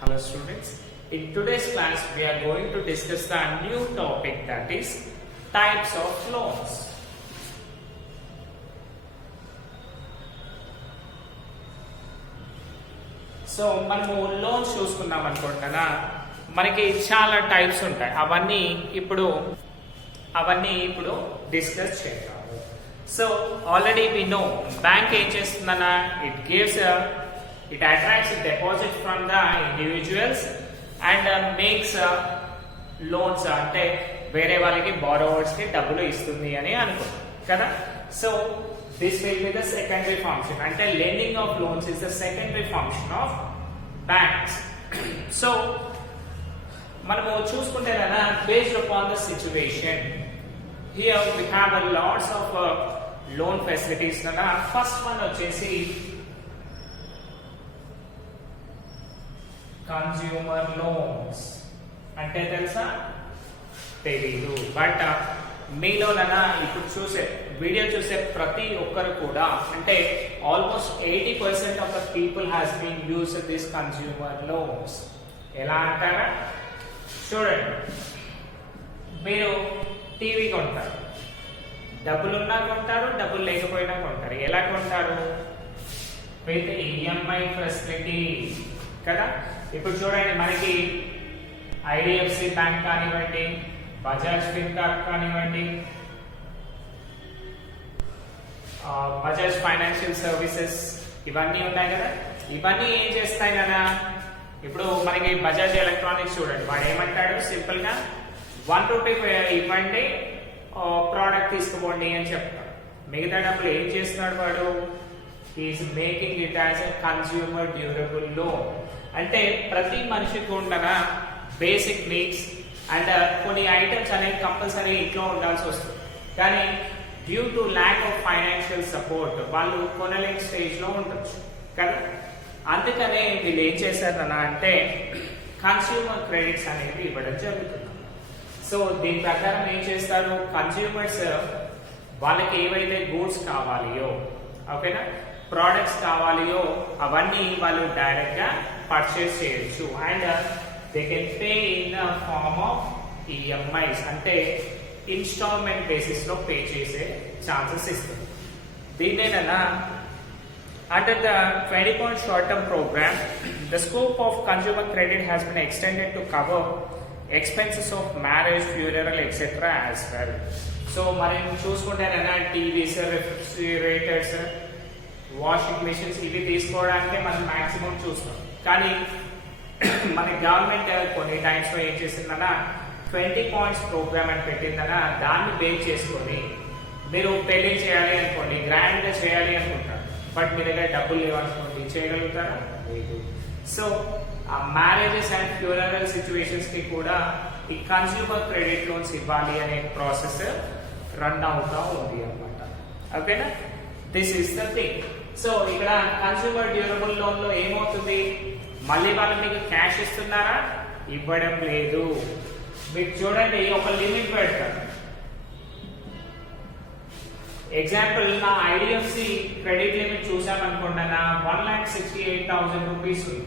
Hello students, in today's class we are going to discuss the new topic, that is types of loans. So మనము loans చూసుకున్నాం అనుకుంటున్నా మనకి చాలా types ఉంటాయి. అవన్నీ ఇప్పుడు డిస్కస్ చేద్దాము. So already we know bank ఏం చేస్తుందన్నా, it attracts a deposit from the individuals and makes loans, అంటే వేరే వాళ్ళకి borrowers కి డబ్బులు ఇస్తుంది అని అనుకుంటాం కదా. So this will be the secondary function, అంటే lending of loans is the secondary function of banks. So మనము చూసుకుంటే కదా, based upon the situation, here we have a lots of loan facilities కదా. ఫస్ట్ వన్ వచ్చేసి consumer loans. అంటే తెలుసా? తెలీదు. But మీలోనన్నా ఇప్పుడు వీడియో చూసే ప్రతి ఒక్కరు కూడా, అంటే almost 80% of the people has been used this consumer loans. ఎలా అంటారా? చూడండి, మీరు టీవీ కొంటారు, డబ్బులున్నా కొంటారు, డబ్బులు లేకపోయినా కొంటారు. ఎలా కొంటారు? విత్ ఈఎంఐ ఫెసిలిటీ కదా. ఇప్పుడు చూడండి, మనకి ఐడిఎఫ్సి బ్యాంక్ కానివ్వండి, బజాజ్ ఫిన్కార్ప్ కానివ్వండి, బజాజ్ ఫైనాన్షియల్ సర్వీసెస్, ఇవన్నీ ఉన్నాయి కదా. ఇవన్నీ ఏం చేస్తాయి కదా, ఇప్పుడు మనకి బజాజ్ ఎలక్ట్రానిక్స్ చూడండి, వాడు ఏమంటాడు, సింపుల్ గా 1 రూపీ ఇవ్వండి, ప్రోడక్ట్ తీసుకుపోండి అని చెప్తాడు. మిగతా డబ్బులు ఏం చేస్తున్నాడు వాడు? Is making it as a consumer durable loan. అంటే ప్రతి మనిషికి ఉండన బేసిక్ నీడ్స్ అండ్ కొన్ని ఐటమ్స్ అనేవి కంపల్సరీ ఇంట్లో ఉండాల్సి వస్తుంది. కానీ due to lack of financial support వాళ్ళు కొనలేని స్టేజ్ లో ఉండొచ్చు కదా. అందుకనే వీళ్ళు ఏం చేశారన్నా అంటే కన్స్యూమర్ క్రెడిట్స్ అనేవి ఇవ్వడం జరుగుతుంది. సో దీని ప్రకారం ఏం చేస్తారు, కన్స్యూమర్స్ వాళ్ళకి ఏవైతే గూడ్స్ కావాలియో, ఓకేనా, ప్రోడక్ట్స్ కావాలియో అవన్నీ వాళ్ళు డైరెక్ట్ గా పర్చేస్ చేయొచ్చు. And they can pay in the form of EMIs, అంటే ఇన్స్టాల్మెంట్ బేసిస్ లో పే చేసే ఛాన్సెస్ ఇస్తుంది. దీన్నేనా under the 20-point short-term program, the scope of consumer credit has been extended to cover expenses of marriage, funeral, etc. as well. So మనం చూసుకుంటేనైనా TVs, refrigerators, washing machines ఇవి తీసుకోవడానికి మనం maximum చూస్తాం. కానీ మన గవర్నమెంట్ కొన్ని టైమ్స్ లో ఏం చేసిందన్నా 20 points ప్రోగ్రామ్ అని పెట్టిందన్నా, దాన్ని బేస్ చేసుకొని మీరు పెళ్లి చేయాలి అనుకోండి, గ్రాండ్ గా చేయాలి అనుకుంటారు, బట్ మీ దగ్గర డబ్బులు లేవనుకోండి, చేయగలుగుతారా? లేదు. సో ఆ మ్యారేజెస్ అండ్ ఫ్యూనరల్ సిచ్యువేషన్స్ కి కూడా ఈ కన్స్యూమర్ క్రెడిట్ లోన్స్ ఇవ్వాలి అనే ప్రాసెస్ రన్ అవుతా ఉంది అన్నమాట. ఓకేనా, this is the thing. So ఇక్కడ కన్స్యూమర్ డ్యూరబుల్ లోన్ లో ఏమవుతుంది, మళ్ళీ వాళ్ళు మీకు క్యాష్ ఇస్తున్నారా? ఇవ్వడం లేదు. మీకు చూడండి, ఒక లిమిట్ పెడతారు. ఎగ్జాంపుల్, నా ఐడిఎఫ్సి క్రెడిట్ లిమిట్ చూసామనుకోండి, నా 1,68,000 రూపీస్ ఉంది.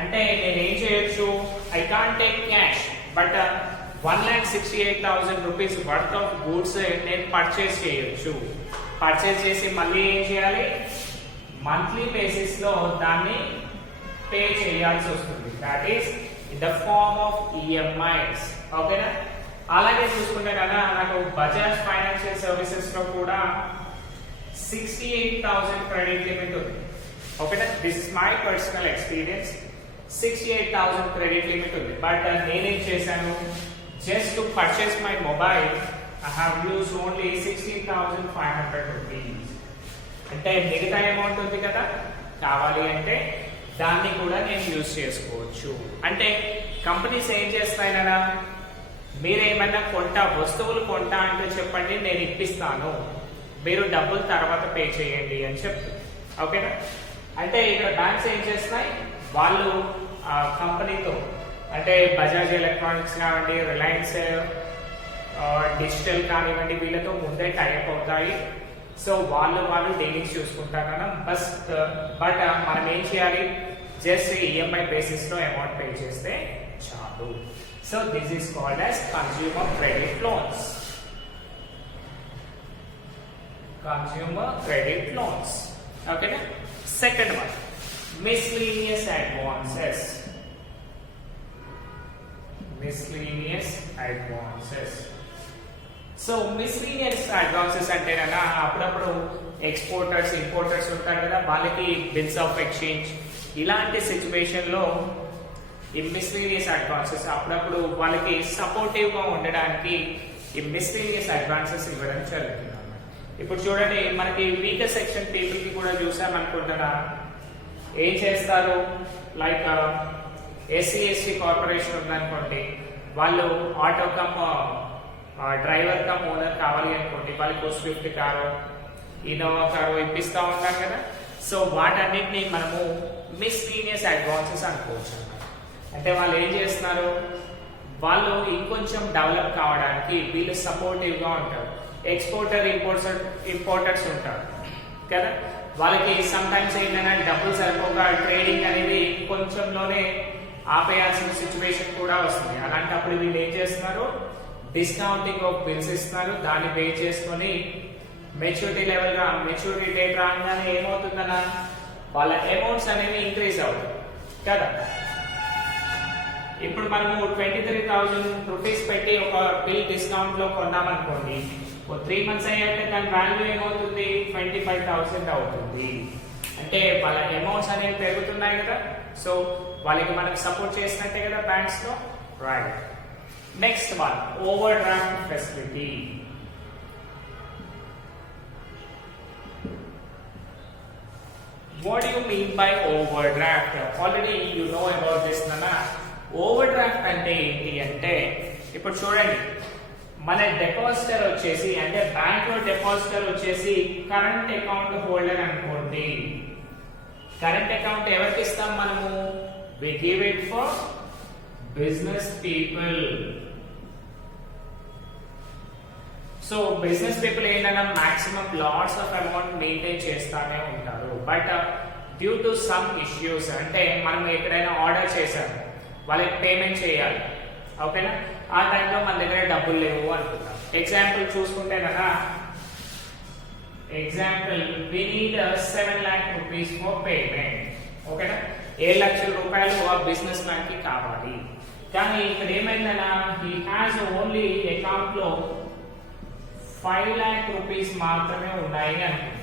అంటే నేను ఏం చేయొచ్చు, I can't take cash, but 1,68,000 rupees worth of goods నేను పర్చేస్ చేయొచ్చు. పర్చేస్ చేసి మళ్ళీ ఏం చేయాలి, మంత్లీ బేసిస్ లో దాన్ని పే చేయాల్సి వస్తుంది. That is in the form of EMIs. ఓకేనా. అలాగే చూసుకుంటే కదా, నాకు బజాజ్ ఫైనాన్షియల్ సర్వీసెస్ లో కూడా 68,000 క్రెడిట్ లిమిట్ ఉంది. ఓకేనా, this is my personal experience. 68,000 credit limit ఉంది. బట్ నేనేం చేశాను, just to purchase my mobile I have used only 16,500 rupees. అంటే మిగతా అమౌంట్ ఉంది కదా, కావాలి అంటే దాన్ని కూడా నేను యూజ్ చేసుకోవచ్చు. అంటే కంపెనీస్ ఏం చేస్తాయి కదా, మీరేమన్నా వస్తువులు కొంటా అంటే చెప్పండి, నేను ఇప్పిస్తాను, మీరు డబ్బులు తర్వాత పే చేయండి అని చెప్తారు. ఓకేనా. అంటే ఇక్కడ బ్యాంక్స్ ఏం చేస్తున్నాయి, వాళ్ళు కంపెనీతో, అంటే బజాజ్ ఎలక్ట్రానిక్స్ కానివ్వండి, రిలయన్స్ డిజిటల్ కానివ్వండి, వీళ్ళతో ముందే టైప్ అవుతాయి. సో వాళ్ళు డీలింగ్స్ చూసుకుంటారు కదా. బట్ మనం ఏం చేయాలి, జస్ట్ ఈఎంఐ బేసిస్ లో అమౌంట్ పే చేస్తే చాలు. So this is called as consumer credit loans. Consumer credit loans. Okay. Second one, miscellaneous advances. Miscellaneous advances. So miscellaneous advances అంటే నా అప్పుడప్పుడు ఎక్స్పోర్టర్స్ ఇంపోర్టర్స్ ఉంటారు కదా, వాళ్ళకి బిల్స్ ఆఫ్ ఎక్స్చేంజ్ ఇలాంటి సిచ్యువేషన్ లో ఈ మిస్లీనియస్ అడ్వాన్సెస్ అప్పుడప్పుడు వాళ్ళకి సపోర్టివ్ గా ఉండడానికి ఈ మిస్లీనియస్ అడ్వాన్సెస్ ఇవ్వడం జరుగుతుంది. ఇప్పుడు చూడండి, మనకి వీకర్ సెక్షన్ పీపుల్ కి కూడా చూసామనుకుంటున్నా ఏం చేస్తారు, లైక్ ఎస్సీ ఎస్టీ కార్పొరేషన్ ఉందనుకోండి, వాళ్ళు auto come driver cum owner కావాలి అనుకోండి, వాళ్ళకి స్విఫ్ట్ కారు ఇన్నోవా కారు ఇప్పిస్తా ఉంటారు కదా. సో వాటన్నిటిని మనము మిస్లీనియస్ అడ్వాన్సెస్ అనుకోవచ్చు. అంటే వాళ్ళు ఏం చేస్తున్నారు, వాళ్ళు ఇంకొంచెం డెవలప్ కావడానికి వీళ్ళు సపోర్టివ్ గా ఉంటారు. ఎక్స్పోర్టర్ ఇంపోర్టర్స్ ఉంటారు కదా, వాళ్ళకి సమ్ టైమ్స్ ఏంటంటే డబ్బులు సరిపోక ట్రేడింగ్ అనేది కొంచెంలోనే ఆపేయాల్సిన సిచ్యువేషన్ కూడా వస్తుంది. అలాంటప్పుడు వీళ్ళు ఏం చేస్తున్నారు, డిస్కౌంటింగ్ ఆఫ్ బిల్స్ ఇస్తున్నారు. దాన్ని పే చేసుకొని మెచ్యూరిటీ లెవెల్ గా మెచ్యూరిటీ డేట్ రాగానే ఏమవుతుందన్నా వాళ్ళ అమౌంట్స్ అనేవి ఇంక్రీజ్ అవుతాయి కదా. ఇప్పుడు మనము 23,000 రూపీస్ పెట్టి ఒక బిల్ డిస్కౌంట్ లో కొన్నామనుకోండి, 3 months అయ్యాక దాని వాల్యూ ఏమవుతుంది, 25,000 అవుతుంది. అంటే వాళ్ళ అమౌంట్స్ అనేవి పెరుగుతున్నాయి కదా. సో వాళ్ళకి మనకు సపోర్ట్ చేసినట్టే కదా బ్యాంక్స్ లో, right. Next one, over draft facility. What do you mean by overdraft? Already you know about this nana. Overdraft అంటే ఏంటి అంటే, ఇప్పుడు చూడండి, మన డిపాజిటర్ వచ్చేసి అంటే బ్యాంక్ లో డిపాజిటర్ వచ్చేసి కరెంట్ అకౌంట్ హోల్డర్ అనుకోండి. కరెంట్ అకౌంట్ ఎవరికి ఇస్తాం మనము, we give it for business people. So business people ఏంటంటే maximum lots of amount maintain చేస్తానే ఉంటారు. But due to some issues, అంటే మనం ఎక్కడైనా ఆర్డర్ చేశాము, వాళ్ళకి పేమెంట్ చేయాలి, ఓకేనా, ఆ టైంలో మన దగ్గర డబ్బులు లేవు అనుకుంటాం. ఎగ్జాంపుల్ చూసుకుంటే కదా, example we need 7 lakh rupees for payment, ఓకేనా, 7 లక్షల రూపాయలు ఆ బిజినెస్ మ్యాన్ కి కావాలి. కానీ ఇక్కడ ఏమైందన్నా, హీ హ్యాస్ ఓన్లీ అకౌంట్ లో 5 lakh rupees మాత్రమే ఉన్నాయి అనుకుంటాం.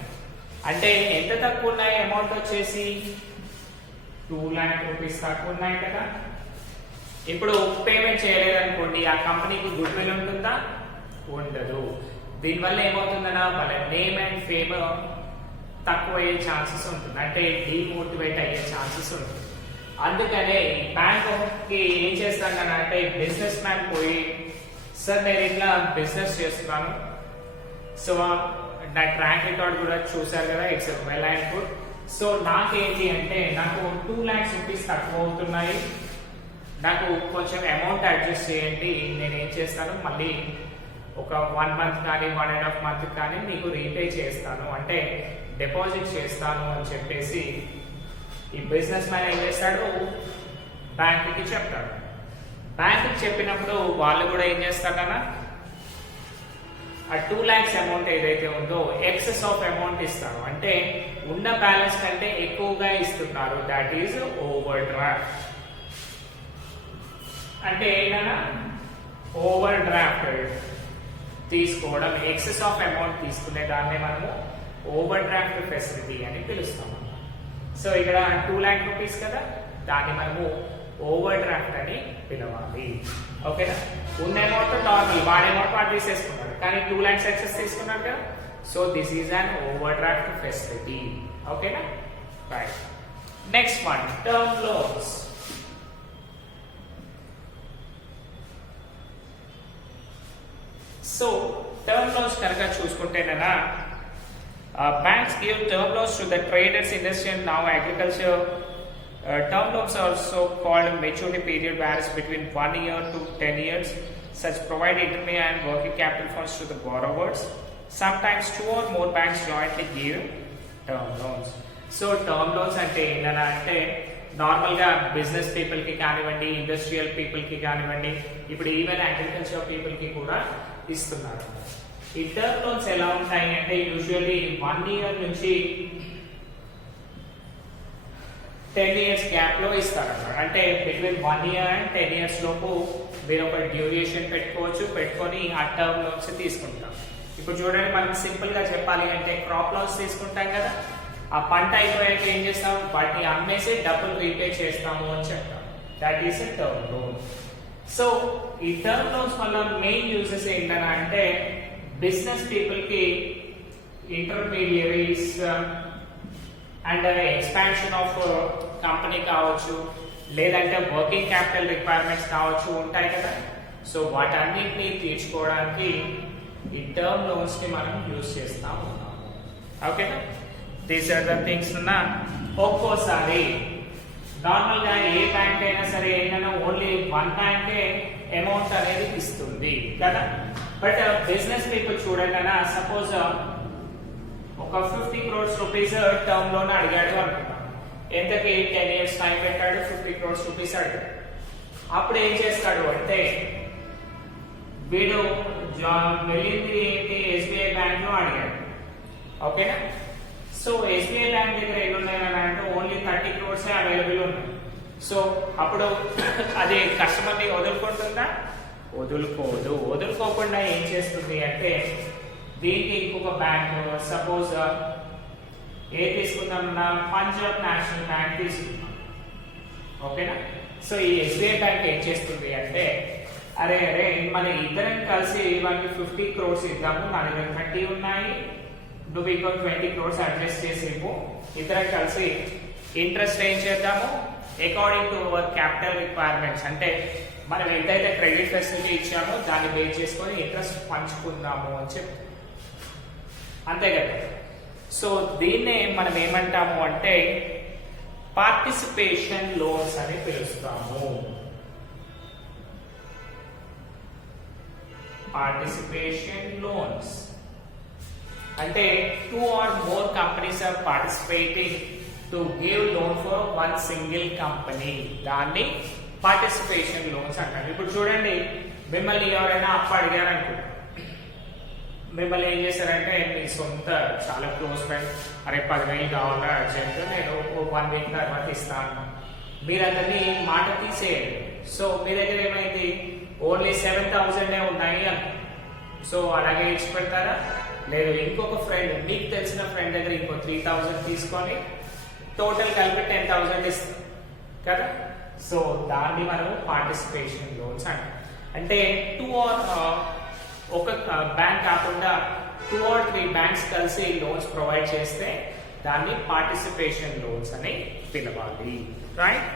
అంటే ఎంత తక్కువ ఉన్నాయి, అమౌంట్ వచ్చేసి 2 lakh rupees తక్కువ ఉన్నాయి కదా. ఇప్పుడు పేమెంట్ చేయలేదు అనుకోండి, ఆ కంపెనీకి గుడ్ విల్ ఉంటుందా, ఉండదు. దీనివల్ల ఏమవుతుందన్నా వాళ్ళ నేమ్ అండ్ ఫేమ్ తక్కువ అయ్యే ఛాన్సెస్ ఉంటుంది, అంటే డిమోటివేట్ అయ్యే ఛాన్సెస్ ఉంటుంది. అందుకనే బ్యాంక్ కి ఏం చేస్తానంటే, బిజినెస్ మ్యాన్ పోయి, సార్ నేను ఇట్లా బిజినెస్ చేస్తున్నాను, సో నా ట్రాక్ రికార్డ్ కూడా చూసారు కదా, it's well and good. So నాకేంటి అంటే, నాకు 2 lakhs rupees తక్కువ అవుతున్నాయి, నాకు కొంచెం అమౌంట్ అడ్జస్ట్ చేయండి, నేను ఏం చేస్తాను, మళ్ళీ ఒక 1 month కానీ 1.5 month కానీ మీకు రీపే చేస్తాను, అంటే డిపాజిట్ చేస్తాను అని చెప్పేసి ఈ బిజినెస్ మ్యాన్ ఏం చేస్తాడు, బ్యాంకుకి చెప్తాడు. బ్యాంకుకి చెప్పినప్పుడు వాళ్ళు కూడా ఏం చేస్తారన్నా, ఆ 2 lakhs అమౌంట్ ఏదైతే ఉందో ఎక్సెస్ ఆఫ్ అమౌంట్ ఇస్తారు, అంటే ఉన్న బ్యాలెన్స్ కంటే ఎక్కువగా ఇస్తున్నారు. That is over draft. అంటే ఏంటన్నా, ఓవర్ డ్రాఫ్ట్ తీసుకోవడం, ఎక్సెస్ ఆఫ్ అమౌంట్ తీసుకునే దాన్నే మనము ఓవర్ డ్రాఫ్ట్ ఫెసిలిటీ అని పిలుస్తాం. సో ఇక్కడ 2 lakh rupees కదా, దాన్ని మనము ఓవర్ డ్రాఫ్ట్ అని పిలవాలి, ఓకేనా. ఉన్న అమౌంట్ నార్మల్, వాడే అమౌంట్ వాడు తీసేసుకున్నాడు, కానీ 2 lakhs ఎక్సెస్ తీసుకున్నాడు కదా. So this is an overdraft facility, ఓకేనా, right. Next one, term loans. So term loans కనుక చూసుకుంటేనా, banks give term loans to the traders, industry and now agriculture. Term loans are also called maturity period varies between 1 year to 10 years. Such provide intermediate and working capital funds to the borrowers. Sometimes 2 or more banks jointly give term loans. So term loans అంటే ఏంటంటే, normal గా business people కి కానివ్వండి, industrial people కి కానివ్వండి, ఇప్పుడు even agriculture people కి కూడా ఇస్తున్నారు. ఈ టర్మ్ లోన్స్ ఎలా ఉంటాయి అంటే యూజువల్లీ 1 year నుంచి 10 years గ్యాప్ లో ఇస్తారన్నమాట. అంటే బిట్వీన్ 1 year అండ్ 10 years లోపు మీరు ఒక డ్యూరేషన్ పెట్టుకొని ఆ టర్మ్ లోన్స్ తీసుకుంటాం. ఇప్పుడు చూడండి, మనం సింపుల్ గా చెప్పాలి అంటే క్రాప్ లాస్ తీసుకుంటాం కదా, ఆ పంట అయిపోయాక ఏం చేస్తాం, వాటిని అమ్మేసి డబ్బులు రీపే చేస్తాము అని చెప్తాం. That is a term loan. So ఈ టర్మ్ లోన్స్ వల్ల మెయిన్ యూజెస్ ఏంటంటే బిజినెస్ పీపుల్ కి intermediaries and expansion of company కావచ్చు, లేదంటే వర్కింగ్ క్యాపిటల్ రిక్వైర్మెంట్స్ కావచ్చు ఉంటాయి కదా. సో వాటన్నిటిని తీర్చుకోవడానికి ఈ టర్మ్ లోన్స్ ని మనం యూజ్ చేస్తా ఉన్నాము. ఓకేనా, దీస్ ఆర్ ద థింగ్స్. ఒక్కోసారి నార్మల్ గా ఏ బ్యాంక్ అయినా సరే ఏంటన్నా ఓన్లీ 1 బ్యాంకే అమౌంట్ అనేది ఇస్తుంది కదా. బట్ బిజినెస్ పీపుల్ చూడండి అన్న, సపోజ్ ఒక 50 crores rupees టర్మ్ లోన్ అడిగాడు అనుకుంటాం. ఎంతకి 10 years టైం పెట్టాడు, 50 crores rupees అడిగాడు. అప్పుడు ఏం చేస్తాడు అంటే వీడు వెళ్ళింది ఏంటి, ఎస్బీఐ బ్యాంక్ లో అడిగాడు. ఓకేనా, సో ఎస్బీఐ బ్యాంక్ దగ్గర ఎన్ని ఉన్నాయని అంటే ఓన్లీ 30 crores అవైలబుల్ ఉన్నాయి. సో అప్పుడు అది కస్టమర్ ని వదులుకుంటుందా? వదులుకోకుండా ఏం చేస్తుంది అంటే దీనికి ఇంకొక బ్యాంక్, సపోజ్ ఏ తీసుకుందామన్నా పంజాబ్ నేషనల్ బ్యాంక్ తీసుకుందాం. ఓకేనా, సో ఈ ఎస్బీఐ బ్యాంక్ ఏం చేస్తుంది అంటే అరే మన ఇద్దరం కలిసి వాళ్ళకి 50 crores ఇద్దాము, నా దగ్గర 30 ఉన్నాయి, నువ్వు ఇంకో 20 crores అడ్జస్ట్ చేసి ఇవ్వు, ఇద్దరం కలిసి ఇంట్రెస్ట్ ఏం చేద్దాము according to our capital requirements, అంటే మనం ఎంతైతే క్రెడిట్ ఫెసిలిటీ ఇచ్చామో దాన్ని బేస్ చేసుకొని ఇంట్రెస్ట్ పంచుకుందాము అని చెప్పి, అంతే కదా. సో దీన్నే మనం ఏమంటాము అంటే పార్టిసిపేషన్ లోన్స్ అని పిలుస్తాము. పార్టిసిపేషన్ లోన్స్ అంటే 2 or more companies are participating to give loan for one single company, దాన్ని పార్టిసిపేషన్ లోన్స్ అంటారు. ఇప్పుడు చూడండి, మిమ్మల్ని ఎవరైనా అప్పు అడిగారు అనుకుంటారు, మిమ్మల్ని ఏం చేశారంటే మీ సొంత చాలా క్లోజ్ ఫ్రెండ్, అరే 10,000 కావాలా అర్జెంట్, నేను 1 week తర్వాత ఇస్తాను, మీరు అతన్ని మాట తీసేయండి. సో మీ దగ్గర ఏమైంది, ఓన్లీ 7,000 ఉన్నాయి అని. సో అలాగే ఇచ్చి పెడతారా? లేదు, ఇంకొక ఫ్రెండ్, మీకు తెలిసిన ఫ్రెండ్ దగ్గర ఇంకో 3,000 తీసుకొని టోటల్ కలిపి 10,000 ఇస్తారు కదా. సో దాన్ని మనం పార్టిసిపేషన్ లోన్స్ అంటాం. అంటే 2 or ఒక బ్యాంక్ కాకుండా 2 or 3 బ్యాంక్స్ కలిసి లోన్స్ ప్రొవైడ్ చేస్తే దాన్ని పార్టిసిపేషన్ లోన్స్ అని పిలవాలి. Right,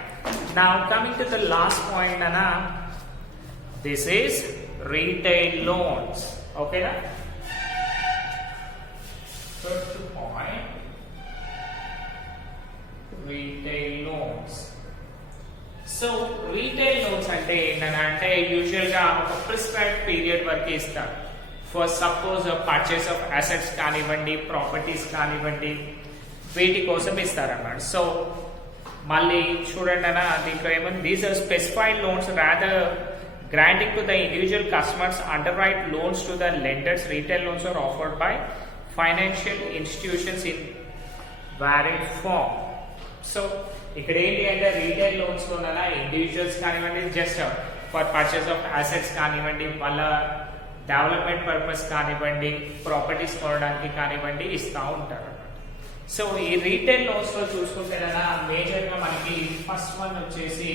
now coming to the last point అన్న, దిస్ ఈస్ రీటైల్ లోన్స్. ఓకేనా, first point, retail loans. So retail loans అంటే ఏంటంటే యూజువల్ గా ఒక ప్రిస్క్రైబ్డ్ పీరియడ్ వరకు ఇస్తారు. For suppose purchase of assets కానివ్వండి, ప్రాపర్టీస్ కానివ్వండి, వీటి కోసం ఇస్తారన్నమాట. సో మళ్ళీ చూడండి అన్న, దీంట్లో ఏమన్నా these are specified loans rather granting to the individual customers underwrite loans to the lenders. Retail loans are offered by financial institutions in varied form. So ఇక్కడ ఏంటి అంటే రీటైల్ లోన్స్ లోన ఇండివిజువల్స్ కానివ్వండి, just for purchase of assets కానివ్వండి, వాళ్ళ development purpose కానివ్వండి, properties కొనడానికి కానివ్వండి ఇస్తూ ఉంటారు. సో ఈ రీటైల్ లోన్స్ లో చూసుకుంటే మేజర్ గా మనకి ఫస్ట్ వన్ వచ్చేసి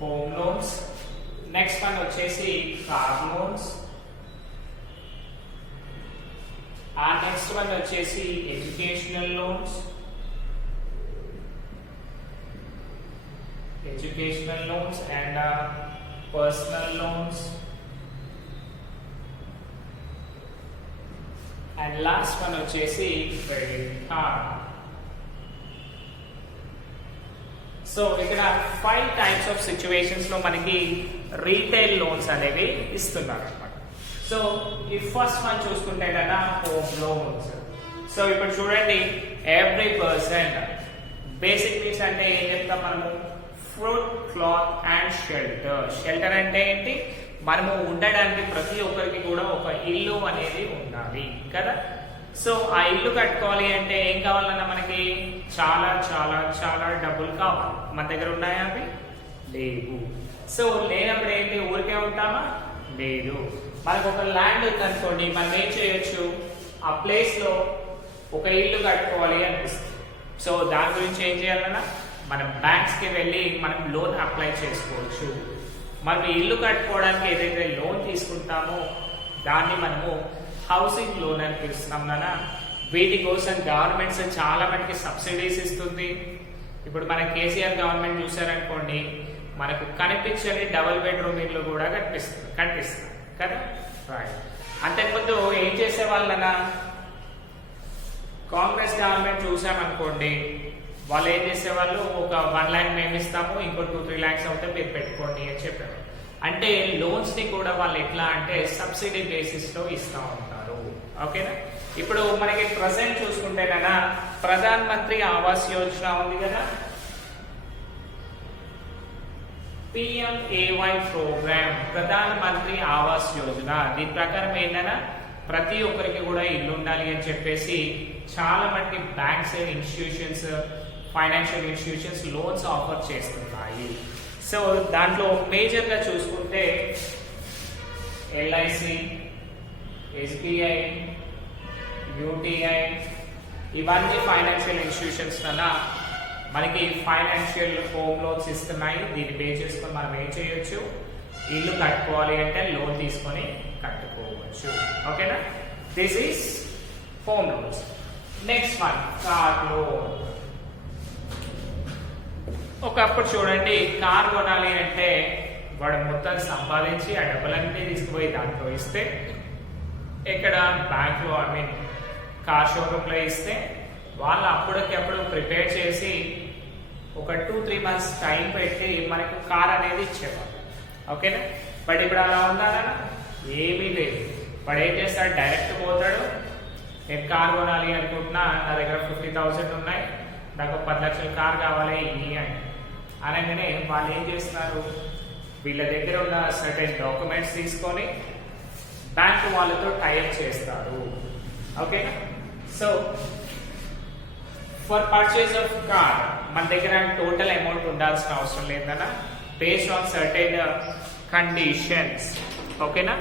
హోమ్ లోన్స్, నెక్స్ట్ వన్ వచ్చేసి కార్ లోన్స్, ఆ నెక్స్ట్ వన్ వచ్చేసి educational loans, and personal loans, and last one వచ్చేసి credit card. సో ఇక్కడ 5 types of situations లో మనకి రీటైల్ లోన్స్ అనేవి ఇస్తున్నారు అన్నమాట. సో ఈ ఫస్ట్ వన్ చూసుకుంటే కదా హోమ్ లోన్స్. సో ఇప్పుడు చూడండి, ఎవ్రీ పర్సన్ బేసిక్ నీడ్స్ అంటే ఏం చెప్తాం మనము? Food, cloth and shelter. Shelter అంటే ఏంటి? మనము ఉండడానికి ప్రతి ఒక్కరికి కూడా ఒక ఇల్లు అనేది ఉండాలి కదా. సో ఆ ఇల్లు కట్టుకోవాలి అంటే ఏం కావాలన్నా మనకి చాలా చాలా చాలా డబ్బులు కావాలి. మన దగ్గర ఉన్నాయా అవి? లేవు. సో లేనప్పుడు ఏంటి, ఊరికే ఉంటామా? లేదు. మనకు ఒక ల్యాండ్ ఉందనుకోండి, మనం ఏం చేయొచ్చు, ఆ ప్లేస్ లో ఒక ఇల్లు కట్టుకోవాలి అనిపిస్తుంది. సో దాని గురించి ఏం చేయాలన్నా మనం బ్యాంక్స్ కి వెళ్ళి మనం లోన్ అప్లై చేసుకోవచ్చు. మనం ఇల్లు కట్టుకోవడానికి ఏదైతే లోన్ తీసుకుంటామో దాన్ని మనము హౌసింగ్ లోన్ అని పిలుస్తున్నాం నాన్న. వీటి కోసం గవర్నమెంట్స్ చాలా మనకి సబ్సిడీస్ ఇస్తుంది. ఇప్పుడు మన కేసీఆర్ గవర్నమెంట్ చూసారనుకోండి, మనకు కనిపించని డబుల్ బెడ్రూమ్ ఇల్లు కూడా కనిపిస్తుంది కదా. రైట్. అంతకుముందు ఏం చేసే వాళ్ళనా, కాంగ్రెస్ గవర్నమెంట్ చూసామనుకోండి, వాళ్ళు ఏం చేసేవాళ్ళు, ఒక 1 lakh మేము ఇస్తాము, ఇంకో 2-3 lakhs అవుతే మీరు పెట్టుకోండి అని చెప్పారు. అంటే లోన్స్ ని కూడా వాళ్ళు ఎట్లా అంటే సబ్సిడీ బేసిస్ లో ఇస్తా ఉంటారు. ఓకేనా. ఇప్పుడు మనకి ప్రెసెంట్ చూసుకుంటే కదా, ప్రధాన్ మంత్రి ఆవాస్ యోజన ఉంది కదా, PMAY ప్రోగ్రామ్, ప్రధాన్ మంత్రి ఆవాస్ యోజన. దీని ప్రకారం ఏంటన్నా ప్రతి ఒక్కరికి కూడా ఇల్లు ఉండాలి అని చెప్పేసి చాలా మంది banks, institutions, financial institutions loans offer చేస్తున్నాయి. సో దాంట్లో మేజర్ గా చూసుకుంటే LIC, SBI, UTI ఇవన్నీ ఫైనాన్షియల్ ఇన్స్టిట్యూషన్స్ వల్ల మనకి ఫైనాన్షియల్ హోమ్ లోన్స్ ఇస్తున్నాయి. దీన్ని పే చేసుకొని మనం ఏం చేయొచ్చు, ఇల్లు కట్టుకోవాలి అంటే లోన్ తీసుకొని కట్టుకోవచ్చు. ఓకేనా. This is home loans. Next one, car loan. ఒకప్పుడు చూడండి, కార్ కొనాలి అంటే వాడు మొత్తం సంపాదించి ఆ డబ్బులన్నీ తీసుకుపోయి దాంట్లో ఇస్తే, ఇక్కడ బ్యాంక్ లో కార్ షోరూమ్ లో ఇస్తే వాళ్ళు అప్పటికప్పుడు ప్రిపేర్ చేసి ఒక 2-3 months టైం పెట్టి మనకు కార్ అనేది ఇచ్చేవాళ్ళు. ఓకేనా. బట్ ఇప్పుడు అలా ఉందా? ఏమీ లేదు. వాడు ఏం చేస్తాడు, డైరెక్ట్ పోతాడు, నేను కార్ కొనాలి అనుకుంటున్నా, నా దగ్గర 50,000 ఉన్నాయి, నాకు 10 లక్షల కార్ కావాలి అనగానే వాళ్ళు ఏం చేస్తున్నారు, వీళ్ళ దగ్గర ఉన్న సర్టెన్ డాక్యుమెంట్స్ తీసుకొని బ్యాంక్ వాళ్ళతో టైప్ చేస్తారు. ఓకేనా. So for purchase of car మన దగ్గర టోటల్ అమౌంట్ ఉండాల్సిన అవసరం లేదన్నా, బేస్డ్ ఆన్ సర్టెన్ కండిషన్స్. ఓకేనా.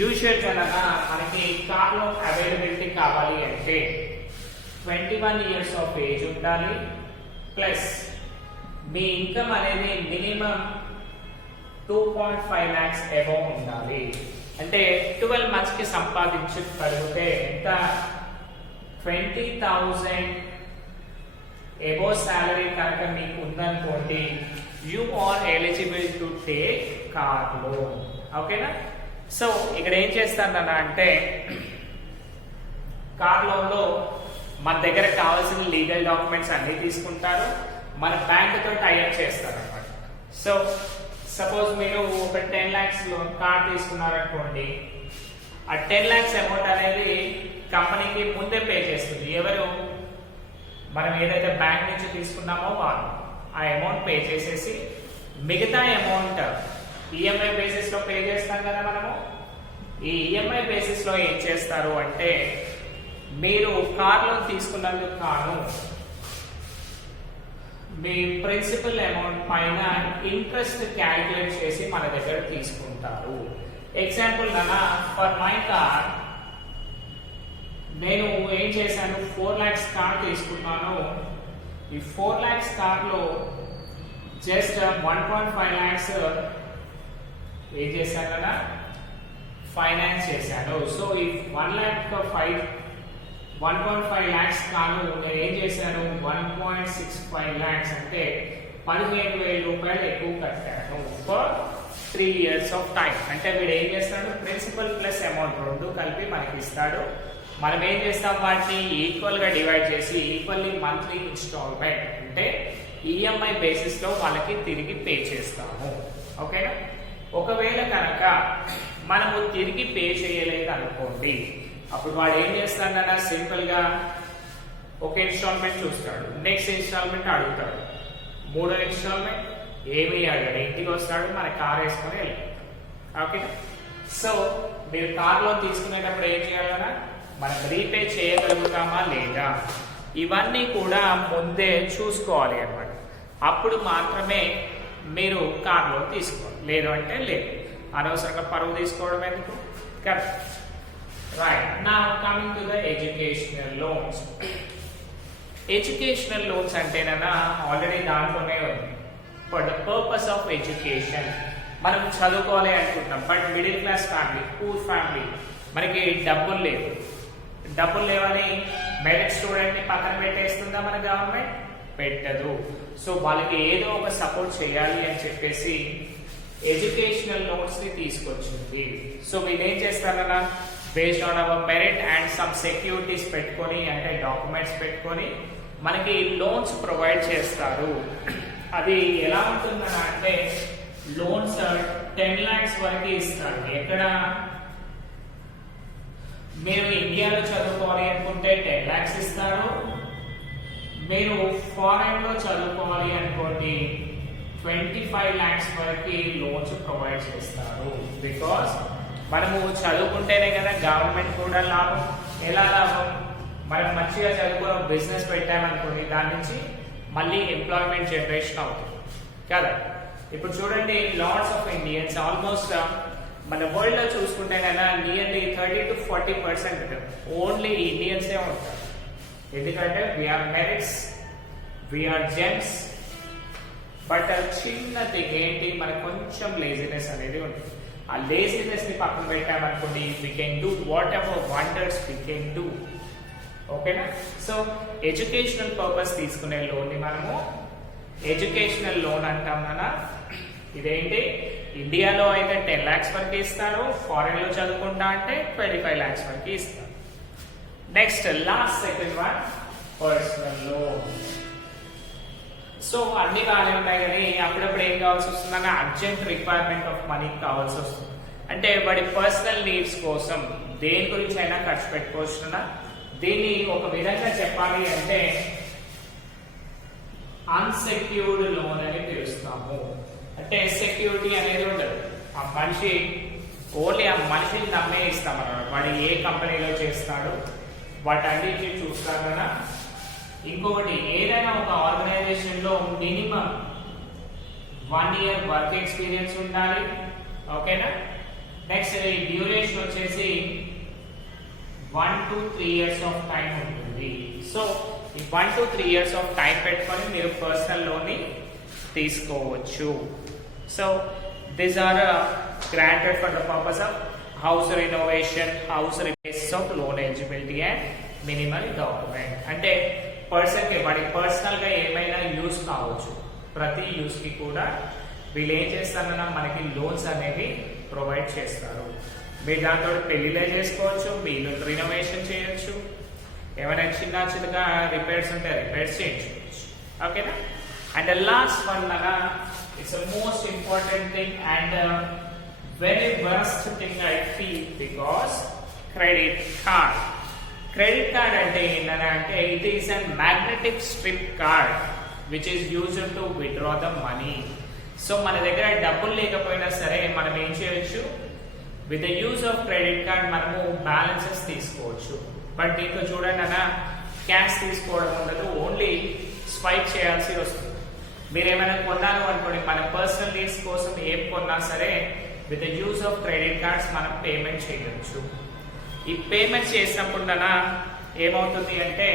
యూజువల్ గా మనకి కార్ లో అవైలబిలిటీ కావాలి అంటే 21 years ఆఫ్ ఏజ్ ఉండాలి, ప్లస్ మీ ఇన్కమ్ అనేది మినిమం 2.5 lakhs అబౌవ్ ఉండాలి. అంటే 12 months కి సంపాదించగలిగితే ఎంత, 20,000 అబౌవ్ సాలరీ కనుక మీకు ఉందనుకోండి, you are eligible to take car loan. ఓకేనా. సో ఇక్కడ ఏం చేస్తానన్నా అంటే, కార్ లోన్ లో మన దగ్గర కావాల్సిన లీగల్ డాక్యుమెంట్స్ అన్ని తీసుకుంటారు, మన బ్యాంక్ తో టైఅప్ చేస్తారు అన్నమాట. సో సపోజ్ మీరు ఒక 10 lakhs లోన్ కార్ తీసుకున్నారనుకోండి, ఆ 10 lakhs అమౌంట్ అనేది కంపెనీకి ముందే పే చేస్తుంది. ఎవరు, మనం ఏదైతే బ్యాంక్ నుంచి తీసుకున్నామో వాళ్ళు ఆ అమౌంట్ పే చేసేసి, మిగతా అమౌంట్ ఈఎంఐ బేసిస్ లో పే చేస్తాం కదా మనము. ఈ ఈఎంఐ బేసిస్ లో ఏం చేస్తారు అంటే, మీరు కార్ లోన్ తీసుకున్నందుకు కాను మీ ప్రిన్సిపల్ అమౌంట్ పైన ఇంట్రెస్ట్ క్యాలిక్యులేట్ చేసి మన దగ్గర తీసుకుంటారు. ఎగ్జాంపుల్ నానా, ఫర్ మై కార్ నేను ఏం చేశాను, 4 lakhs కార్ తీసుకున్నాను. ఈ 4 lakhs కార్ లో జస్ట్ 1.5 lakhs ఏం చేశాను కదా, ఫైనాన్స్ చేశాను. సో ఈ 1.5 lakhs కాను నేను ఏం చేశాను, 1.65 lakhs అంటే 15,000 రూపాయలు ఎక్కువ కట్టాను ఫర్ 3 years ఆఫ్ టైం. అంటే వీడు ఏం చేస్తాడు, ప్రిన్సిపల్ ప్లస్ అమౌంట్ రెండు కలిపి మనకి ఇస్తాడు. మనం ఏం చేస్తాం, వాటిని ఈక్వల్ గా డివైడ్ చేసి ఈక్వల్లీ మంత్లీ ఇన్స్టాల్మెంట్ అంటే ఈఎంఐ బేసిస్ లో వాళ్ళకి తిరిగి పే చేస్తాము. ఓకేనా. ఒకవేళ కనుక మనము తిరిగి పే చేయలేదు అనుకోండి, అప్పుడు వాడు ఏం చేస్తాడన్నా, సింపుల్ గా ఒక ఇన్స్టాల్మెంట్ చూస్తాడు, నెక్స్ట్ ఇన్స్టాల్మెంట్ అడుగుతాడు, మూడో ఇన్స్టాల్మెంట్ ఏమీ అడగడు, ఇంటికి వస్తాడు, మన కార్ వేసుకొని వెళ్ళాడు. ఓకే, సో మీరు కార్ లోన్ తీసుకునేటప్పుడు ఏం చేయాలన్నా మనం రీపే చేయగలుగుతామా లేదా ఇవన్నీ కూడా ముందే చూసుకోవాలి అన్నమాట. అప్పుడు మాత్రమే మీరు కార్ లోన్ తీసుకోవాలి, లేదు అంటే లేదు. అనవసరంగా పరువు తీసుకోవడం ఎందుకు కదా. Right, now coming to the educational loans. Educational loans అంటేనన్నా ఆల్రెడీ దాంట్లోనే ఉంది, for the purpose of education. మనం చదువుకోవాలి అనుకుంటున్నాం, but middle class family, poor family, మనకి డబ్బులు లేవు. డబ్బులు లేవని మెరిట్ స్టూడెంట్ ని పక్కన పెట్టేస్తుందా మన గవర్నమెంట్? పెట్టదు. సో వాళ్ళకి ఏదో ఒక సపోర్ట్ చేయాలి అని చెప్పేసి ఎడ్యుకేషనల్ లోన్స్ ని తీసుకొచ్చింది. సో వీళ్ళు ఏం చేస్తారన్నా based on our merit and some securities పెట్టుకొని, అంటే డాక్యుమెంట్స్ పెట్టుకొని మనకి లోన్స్ ప్రొవైడ్ చేస్తారు. అది ఎలా ఉంటుందన్నా అంటే లోన్స్ 10 lakhs వరకు ఇస్తారు. ఎక్కడ మీరు ఇండియాలో చదువుకోవాలి అనుకుంటే 10 lakhs ఇస్తారు. మీరు ఫారెన్ లో చదువుకోవాలి అనుకోండి 25 lakhs వరకు లోన్స్ ప్రొవైడ్ చేస్తారు. బికాస్ మనము చదువుకుంటేనే కదా గవర్నమెంట్ కూడా లాభం. ఎలా లాభం? మనం మంచిగా చదువుకున్న బిజినెస్ పెట్టామనుకోండి, దాని నుంచి మళ్ళీ ఎంప్లాయ్మెంట్ జనరేషన్ అవుతుంది కదా. ఇప్పుడు చూడండి, లాట్స్ ఆఫ్ ఇండియన్స్ ఆల్మోస్ట్ మన వరల్డ్ లో చూసుకుంటే కన్నా నియర్లీ 30 to 40% ఓన్లీ ఇండియన్సే ఉంటారు. ఎందుకంటే we are merits, we are gems. But చిన్న థింగ్ ఏంటి, మనకు కొంచెం లేజినెస్ అనేది ఉంటుంది. ఆ లేజినెస్ ని పక్కన పెట్టామనుకోండి, we can do what ever wonders we can do. ఓకేనా? సో ఎడ్యుకేషనల్ పర్పస్ తీసుకునే లోన్ ని మనము ఎడ్యుకేషనల్ లోన్ అంటాం కదా. ఇదేంటి, ఇండియాలో అయితే 10 lakhs వరకు ఇస్తారు, ఫారెన్ లో చదువుకుంటా అంటే 25 lakhs వరకు ఇస్తారు. Next last second one, personal loan. So అన్ని బాగానే ఉన్నాయి కానీ అప్పుడప్పుడు ఏం కావాల్సి వస్తుందన్న అర్జెంట్ రిక్వైర్మెంట్ ఆఫ్ మనీ కావాల్సి వస్తుంది. అంటే వాడి పర్సనల్ నీడ్స్ కోసం దేని గురించి అయినా ఖర్చు పెట్టుకోవచ్చున్నా. దీన్ని ఒక విధంగా చెప్పాలి అంటే అన్సెక్యూర్డ్ లోన్ అని పిలుస్తాము. అంటే సెక్యూరిటీ అనేది ఉండదు, ఆ మనిషి ఓన్లీ ఆ మనిషిని నమ్మే ఇస్తాం అన్నమాట. వాడు ఏ కంపెనీలో చేస్తాడు వాటన్నిటిని చూస్తాం కదా. ఇంకొకటి, ఏదైనా ఒక ఆర్గనైజేషన్ లో మినిమం 1 year వర్క్ ఎక్స్పీరియన్స్ ఉండాలి. ఓకేనా? నెక్స్ట్ డ్యూరేషన్ వచ్చేసి 1 to 3 years ఆఫ్ టైం ఉంటుంది. సో ఈ 1 to 3 years ఆఫ్ టైం పెట్టుకొని మీరు పర్సనల్ లోన్ ని తీసుకోవచ్చు. So these are granted for the purpose of house renovation, house repairs of loan eligibility and minimal document. అంటే person కి వాడి పర్సనల్ గా ఏమైనా యూజ్ కావచ్చు, ప్రతి యూజ్ కి కూడా వీళ్ళు ఏం చేస్తారన్నా మనకి లోన్స్ అనేవి ప్రొవైడ్ చేస్తారు. మీరు దాంతో పెళ్లిలే చేసుకోవచ్చు, మీ ఇల్లు రినోవేషన్ చేయొచ్చు, ఏమైనా చిన్న చిన్నగా రిపేర్స్ ఉంటే రిపేర్స్ చేయించుకోవచ్చు. ఓకేనా? అండ్ ద లాస్ట్ వన్ లాగా it's the most important thing and very worst thing I feel, because credit card. Credit card అంటే ఏంటంటే it is a magnetic strip card which is used to withdraw the money. So మన దగ్గర డబ్బులు లేకపోయినా సరే మనం ఏం చేయొచ్చు, with the use of credit card మనము బ్యాలెన్సెస్ తీసుకోవచ్చు. బట్ దీంట్లో చూడండి అన్న, క్యాష్ తీసుకోవడం ఉండదు, ఓన్లీ స్వైప్ చేయాల్సి వస్తుంది. మీరు ఏమైనా కొన్నాను అనుకోండి, మన పర్సనల్ నీడ్స్ కోసం ఏం కొన్నా సరే with the use of credit cards మనం పేమెంట్ చేయొచ్చు. ఈ పేమెంట్ చేసినప్పుడు ఏమవుతుంది అంటే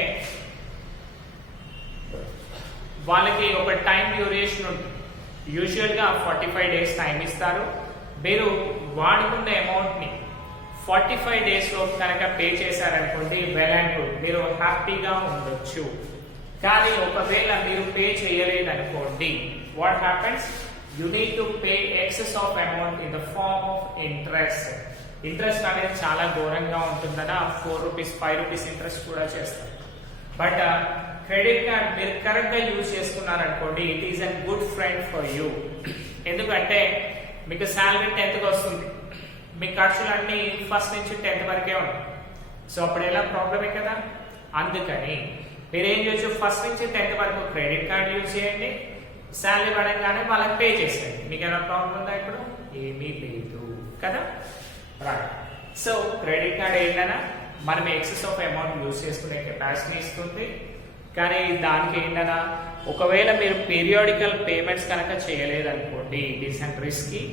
వాళ్ళకి ఒక టైం డ్యూరేషన్ ఉంటుంది. యూజువల్ గా 45 days టైం ఇస్తారు. మీరు వాడుకున్న అమౌంట్ ని 45 days లో కనుక పే చేశారనుకోండి, వెల్ అండ్ గుడ్, మీరు హ్యాపీగా ఉండొచ్చు. కానీ ఒకవేళ మీరు పే చేయలేదనుకోండి, what happens, you need to pay excess of amount in the form of interest. Interest అనేది చాలా ఘోరంగా ఉంటుందన్న, 4 rupees 5 rupees ఇంట్రెస్ట్ కూడా చేస్తారు. బట్ క్రెడిట్ కార్డ్ మీరు కరెక్ట్ గా యూజ్ చేసుకున్నారనుకోండి, it is a good friend for you. ఎందుకంటే మీకు శాలరీ 10th వస్తుంది, మీ ఖర్చులన్నీ 1st నుంచి 10th వరకే ఉంటాయి. సో అప్పుడు ఎలా ప్రాబ్లమే కదా. అందుకని మీరు ఏం చేయొచ్చు, ఫస్ట్ నుంచి 10th వరకు క్రెడిట్ కార్డ్ యూజ్ చేయండి, శాలరీ పడంగానే వాళ్ళకి పే చేసేయండి. మీకు ఏమైనా ప్రాబ్లం ఉందా? ఇప్పుడు ఏమీ లేదు కదా, రైట్. సో క్రెడిట్ కార్డ్ ఏంటన్నా మనం ఎక్సెస్ ఆఫ్ అమౌంట్ యూజ్ చేసుకునే కెపాసిటీ ఇస్తుంది, కానీ దానికి ఏంటన్నా ఒకవేళ మీరు పీరియాడికల్ పేమెంట్స్ కనుక చేయలేదనుకోండి, it is and risky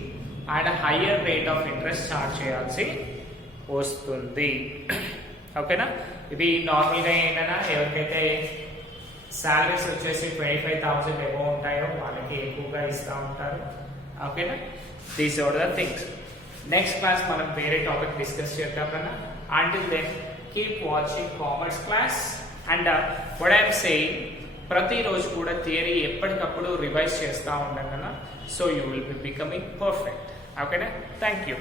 and higher rate of interest charge చేయాల్సి వస్తుంది. ఓకేనా, ఇది నార్మల్గా ఏంటన్నా ఎవరికైతే శాలరీస్ వచ్చేసి 25,000 ఎబో ఉంటాయో వాళ్ళకి ఎక్కువగా ఇస్తూ ఉంటారు. ఓకేనా, these are the things. Next class మనం వేరే టాపిక్ డిస్కస్ చేద్దాం కన్నా. Until then keep watching commerce class. And what I'm saying, ప్రతిరోజు కూడా థియరీ ఎప్పటికప్పుడు రివైజ్ చేస్తూ ఉంటాం కదా, so you will be becoming perfect. ఓకేనా, థ్యాంక్ యూ.